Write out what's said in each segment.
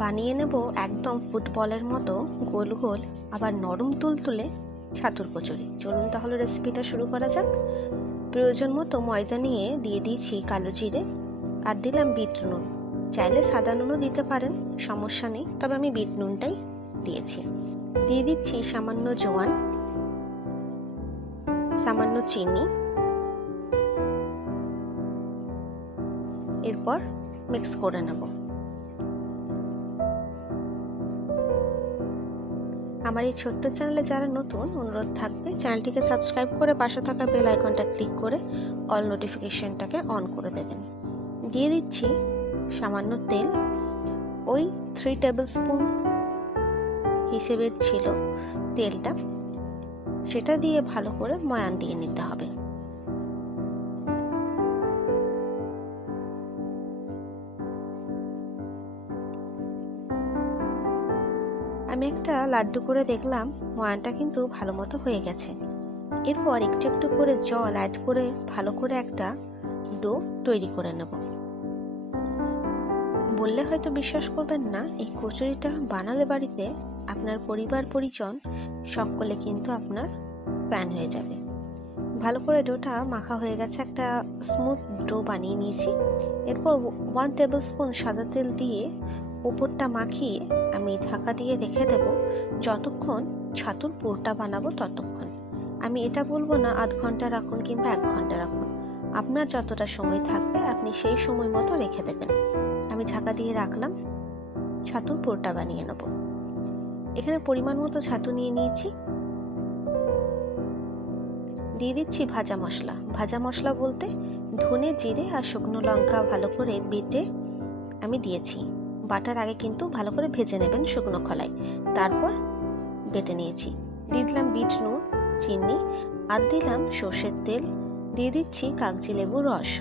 বানিয়ে নেব একদম ফুটবলের মতো গোল গোল, আবার নরম তুলতুলে ছাতুর কচুরি। চলুন তাহলে রেসিপিটা শুরু করা যাক। প্রয়োজন মতো ময়দা নিয়ে দিয়ে দিয়েছি কালো জিরে আর দিলাম বিট নুন। চাইলে সাদা নুনও দিতে পারেন, সমস্যা নেই, তবে আমি বিট নুনটাই দিয়েছি। দিয়ে দিচ্ছি সামান্য জোয়ান, সামান্য চিনি। এরপর মিক্স করে নেব। আমার এই ছোট্ট চ্যানেলে যারা নতুন, অনুরোধ থাকবে চ্যানেলটিকে সাবস্ক্রাইব করে পাশে থাকা বেল আইকনটা ক্লিক করে অল নোটিফিকেশনটাকে অন করে দেবেন। দিয়ে দিচ্ছি সামান্য তেল। ওই থ্রি টেবিল স্পুন হিসেবের ছিল তেলটা। সেটা দিয়ে ভালো করে ময়ান দিয়ে নিতে হবে। আমি একটা লাড্ডু করে দেখলাম, ময়ানটা কিন্তু ভালো মতো হয়ে গেছে। এরপর একটু একটু করে জল অ্যাড করে ভালো করে একটা ডো তৈরি করে নেব। বললে হয়তো বিশ্বাস করবেন না, এই কচুরিটা বানালে বাড়িতে আপনার পরিবার, পরিজন সকলে কিন্তু আপনার ফ্যান হয়ে যাবে। ভালো করে ডোটা মাখা হয়ে গেছে, একটা স্মুথ ডো বানিয়ে নিয়েছি। এরপর ওয়ান টেবিল স্পুন সাদা তেল দিয়ে ওপরটা মাখিয়ে আমি ঢাকা দিয়ে রেখে দেব। যতক্ষণ ছাতুর পুরটা বানাবো ততক্ষণ। আমি এটা বলব না আধ ঘণ্টা রাখুন কিংবা এক ঘণ্টা রাখুন। আপনার যতটা সময় থাকবে আপনি সেই সময় মতো রেখে দেবেন। আমি ঢাকা দিয়ে রাখলাম, ছাতুর পুরটা বানিয়ে নেব। এখানে পরিমাণ মতো ছাতু নিয়ে নিয়েছি। দিয়ে দিচ্ছি ভাজা মশলা। ভাজা মশলা বলতে ধনে, জিরে আর শুকনো লঙ্কা ভালো করে বেটে আমি দিয়েছি। বাটার আগে কিন্তু ভালো করে ভেজে নেবেন শুকনো খোলায়। তারপর বেটে নিয়েছি। দিয়ে দিলাম বিট নুন, চিনি, আর দিলাম সর্ষের তেল। দিয়ে দিচ্ছি কাগজি লেবুর রস।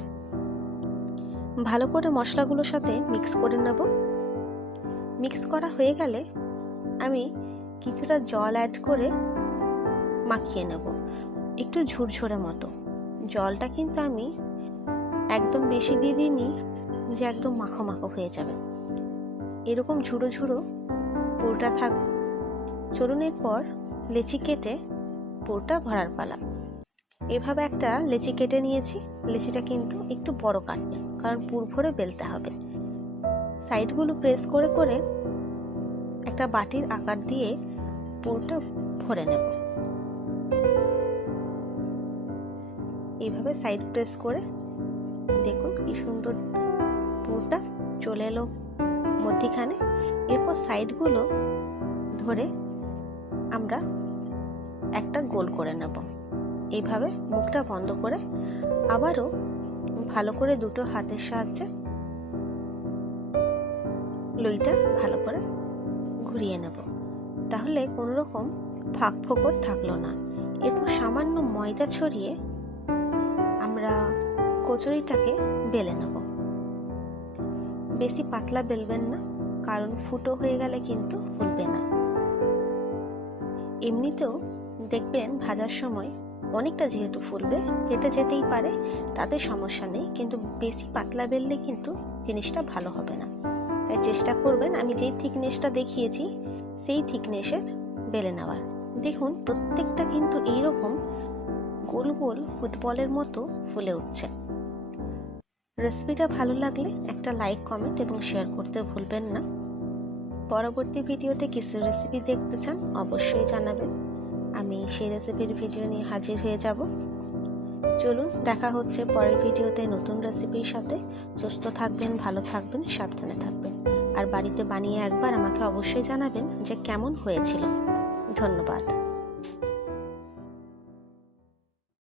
ভালো করে মশলাগুলোর সাথে মিক্স করে নেব। মিক্স করা হয়ে গেলে আমি কিছুটা জল অ্যাড করে মাখিয়ে নেব। একটু ঝুরঝুরে মতো। জলটা কিন্তু আমি একদম বেশি দিয়ে দিইনি যে একদম মাখো মাখো হয়ে যাবে। এরকম ঝুড়ো ঝুড়ো পুরটা থাক। চলুন এরপর লেচি কেটে পুরটা ভরার পালা। এভাবে একটা লেচি কেটে নিয়েছি। লেচিটা কিন্তু একটু বড় কাটবে, কারণ পুর ভরে বেলতে হবে। সাইডগুলো প্রেস করে করে একটা বাটির আকার দিয়ে পুরটা ভরে নেব। এইভাবে সাইড প্রেস করে দেখুন কি সুন্দর পুরটা চলে এলো। মধ্যিখানে। এরপর সাইডগুলো ধরে আমরা একটা গোল করে নেব। এইভাবে মুখটা বন্ধ করে আবারও ভালো করে দুটো হাতের সাহায্যে লইটা ভালো করে ঘুরিয়ে নেব। তাহলে কোনো রকম ফাঁক ফোকর থাকল না। এরপর সামান্য ময়দা ছড়িয়ে আমরা কচুরিটাকে বেলে নেব। বেশি পাতলা বেলবেন না, কারণ ফুটো হয়ে গেলে কিন্তু ফুলবে না। এমনিতেও দেখবেন ভাজার সময় অনেকটা যেহেতু ফুলবে, কেটে যেতেই পারে, তাতে সমস্যা নেই, কিন্তু বেশি পাতলা বেললে কিন্তু জিনিসটা ভালো হবে না। তাই চেষ্টা করবেন, আমি যেই থিকনেসটা দেখিয়েছি, সেই থিকনেসের বেলে নেওয়ার। দেখুন, প্রত্যেকটা কিন্তু এইরকম গোল গোল ফুটবলের মতো ফুলে উঠছে। রেসিপিটা ভালো লাগলে একটা লাইক, কমেন্ট এবং শেয়ার করতে ভুলবেন না। পরবর্তী ভিডিওতে কিছু রেসিপি দেখতে চান অবশ্যই জানাবেন। আমি সেই রেসিপির ভিডিও নিয়ে হাজির হয়ে যাব। চলুন, দেখা হচ্ছে পরের ভিডিওতে নতুন রেসিপির সাথে। সুস্থ থাকবেন, ভালো থাকবেন, সাবধানে থাকবেন। আর বাড়িতে বানিয়ে একবার আমাকে অবশ্যই জানাবেন যে কেমন হয়েছিল। ধন্যবাদ।